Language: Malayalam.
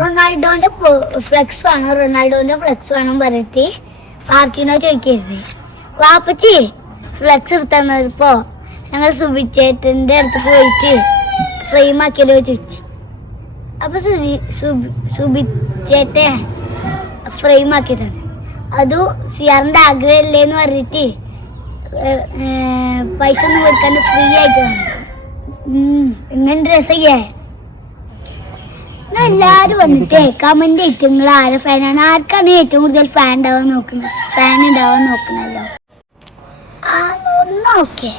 റൊണാൾഡോന്റെ ഫ്ലെക്സ് വേണം പറഞ്ഞിട്ട് പാർക്കിനോ ചോദിക്കരുത്. വാപ്പച്ചി ഫ്ലെക്സ് എടുത്തന്നപ്പോ ഞങ്ങൾ സുബിച്ചേട്ടന്റെ അടുത്ത് പോയിട്ട് ഫ്രെയിം ആക്കിയല്ലോ ചോദിച്ചു. അപ്പൊ സുബിച്ചേട്ടൻ ഫ്രെയിം ആക്കി തന്നെ. അത് സിയാറിന്റെ ആഗ്രഹമല്ലേന്ന് പറഞ്ഞിട്ട് പൈസ ഒന്നും കൊടുക്കാൻ ഫ്രീ ആയിട്ട് തന്നു. ഇങ്ങനെ രസയ്യേ. എല്ലാരും വന്നിട്ട് കമന്റ് ചെയ്തിട്ട് നിങ്ങൾ ആരെ ഫാനാണ്, ആർക്കാണ് ഏറ്റവും കൂടുതൽ ഫാൻ ഉണ്ടാവാൻ നോക്കുന്നല്ലോ. ഒന്നോക്കെ